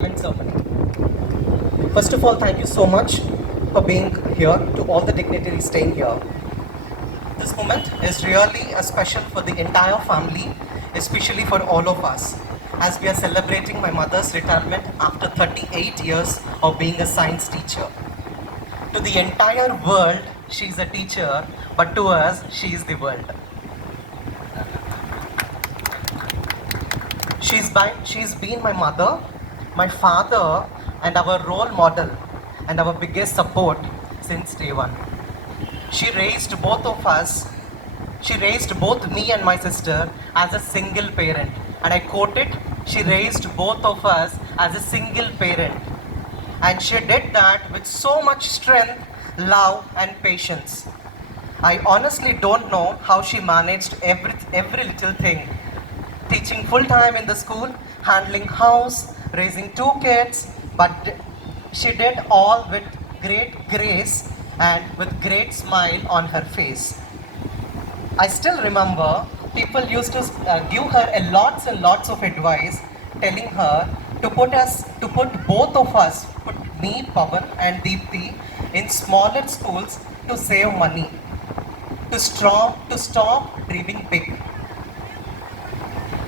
And sermon. First of all, thank you so much for being here, to all the dignitaries staying here. This moment is really a special for the entire family, especially for all of us, as we are celebrating my mother's retirement after 38 years of being a science teacher. To the entire world, she is a teacher, but to us, she is the world. She's been my mother, my father, and our role model, and our biggest support since day one. She raised both of us, she raised both me and my sister as a single parent. And I quote it, she raised both of us as a single parent. And she did that with so much strength, love, and patience. I honestly don't know how she managed every little thing. Teaching full time in the school, handling house, raising two kids, but she did all with great grace and with great smile on her face. I still remember people used to give her a lots and lots of advice, telling her to put both of us, put me, Pavan and Deepthi, in smaller schools to save money, to stop dreaming big.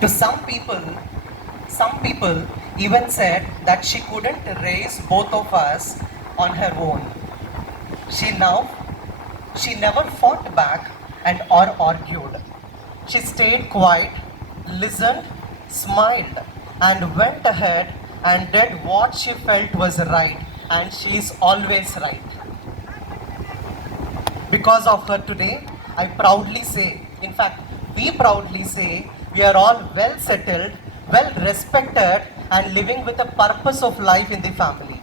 To some people even said that she couldn't raise both of us on her own. She now, she never fought back and or argued. She stayed quiet, listened, smiled, and went ahead and did what she felt was right, and she is always right. Because of her today, I proudly say, in fact, we proudly say, we are all well settled, well respected, and living with a purpose of life in the family.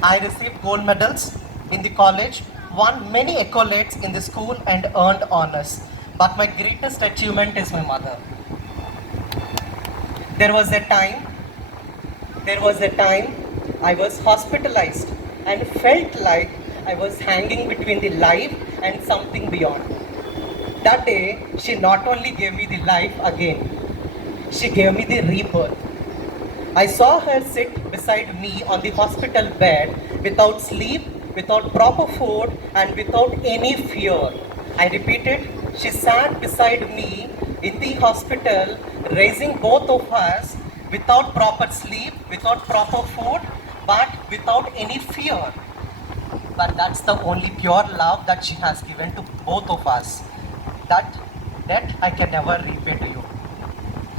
I received gold medals in the college, won many accolades in the school, and earned honors. But my greatest achievement is my mother. There was a time, there was a time I was hospitalized and felt like I was hanging between the life and something beyond. That day, she not only gave me the life again, she gave me the rebirth. I saw her sit beside me on the hospital bed without sleep, without proper food, and without any fear. I repeated, she sat beside me in the hospital, raising both of us without proper sleep, without proper food, but without any fear. But that's the only pure love that she has given to both of us. That debt I can never repay to you.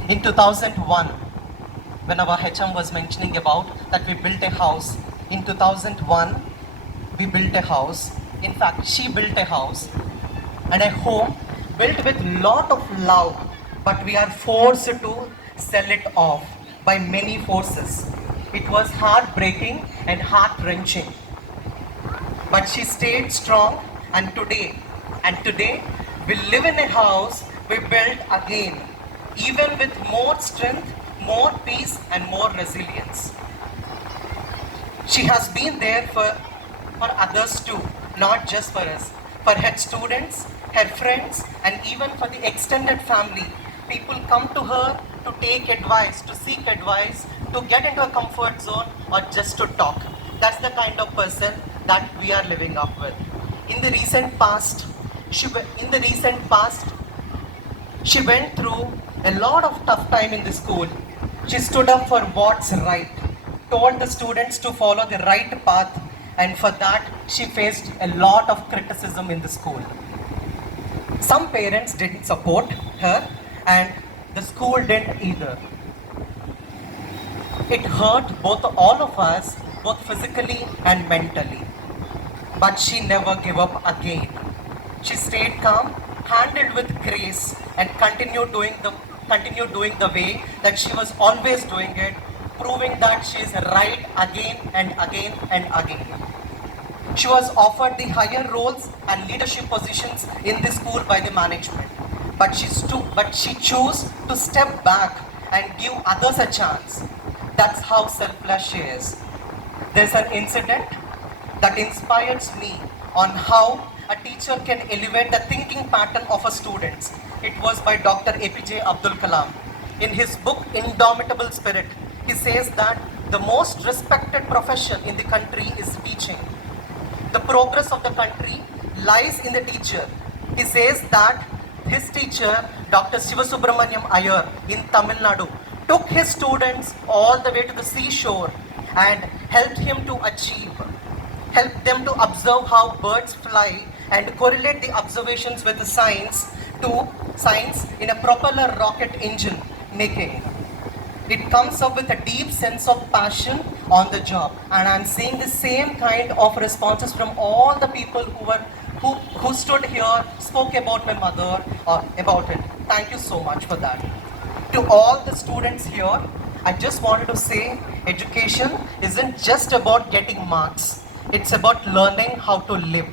In 2001, when our HM was mentioning about that we built a house, in 2001, we built a house. In fact, she built a house and a home built with lot of love, but we are forced to sell it off by many forces. It was heartbreaking and heart-wrenching. But she stayed strong, and today, we live in a house we built again, even with more strength, more peace, and more resilience. She has been there for others too, not just for us. For her students, her friends, and even for the extended family. People come to her to take advice, to seek advice, to get into a comfort zone, or just to talk. That's the kind of person that we are living up with. In the recent past, she went through a lot of tough time in the school. She stood up for what's right, told the students to follow the right path, and for that, she faced a lot of criticism in the school. Some parents didn't support her, and the school didn't either. It hurt both all of us, both physically and mentally. But she never gave up again. She stayed calm, handled with grace, and continued doing the way that she was always doing it, proving that she is right again and again and again. She was offered the higher roles and leadership positions in the school by the management, but she chose to step back and give others a chance. That's how selfless she is. There's an incident that inspires me on how a teacher can elevate the thinking pattern of a student. It was by Dr. APJ Abdul Kalam. In his book Indomitable Spirit, he says that the most respected profession in the country is teaching. The progress of the country lies in the teacher. He says that his teacher, Dr. Sivasubramaniam Iyer in Tamil Nadu, took his students all the way to the seashore and helped him to achieve, helped them to observe how birds fly and correlate the observations with the science in a propeller rocket engine making. It comes up with a deep sense of passion on the job, and I'm seeing the same kind of responses from all the people who stood here, spoke about my mother or about it. Thank you so much for that. To all the students here, I just wanted to say education isn't just about getting marks. It's about learning how to live.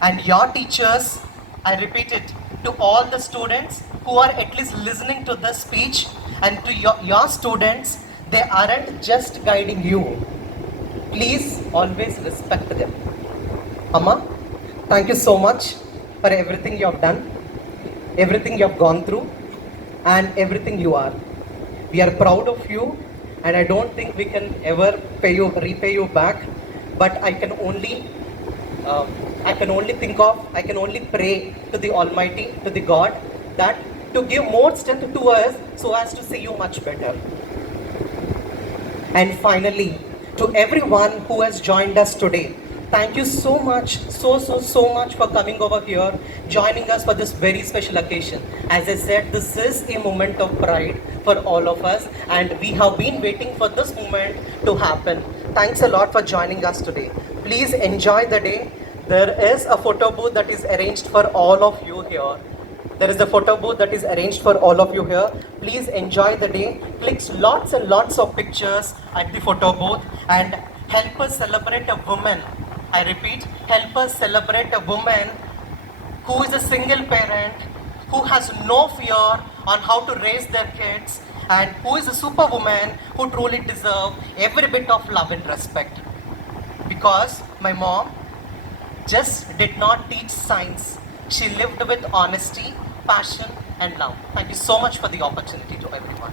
And your teachers, I repeat it, to all the students who are at least listening to this speech, and to your students, they aren't just guiding you. Please always respect them. Amma, thank you so much for everything you have done, everything you have gone through, and everything you are. We are proud of you, and I don't think we can ever repay you back. But I can only pray to the Almighty, to the God, that to give more strength to us so as to see you much better. And finally, to everyone who has joined us today, thank you so much, so much for coming over here, joining us for this very special occasion. As I said, this is a moment of pride for all of us, and we have been waiting for this moment to happen. Thanks a lot for joining us today. Please enjoy the day. There is a photo booth that is arranged for all of you here. Please enjoy the day. Click lots and lots of pictures at the photo booth and help us celebrate a woman. I repeat, help us celebrate a woman who is a single parent, who has no fear on how to raise their kids, and who is a superwoman who truly deserves every bit of love and respect. Because my mom just did not teach science. She lived with honesty, passion, and love. Thank you so much for the opportunity to everyone.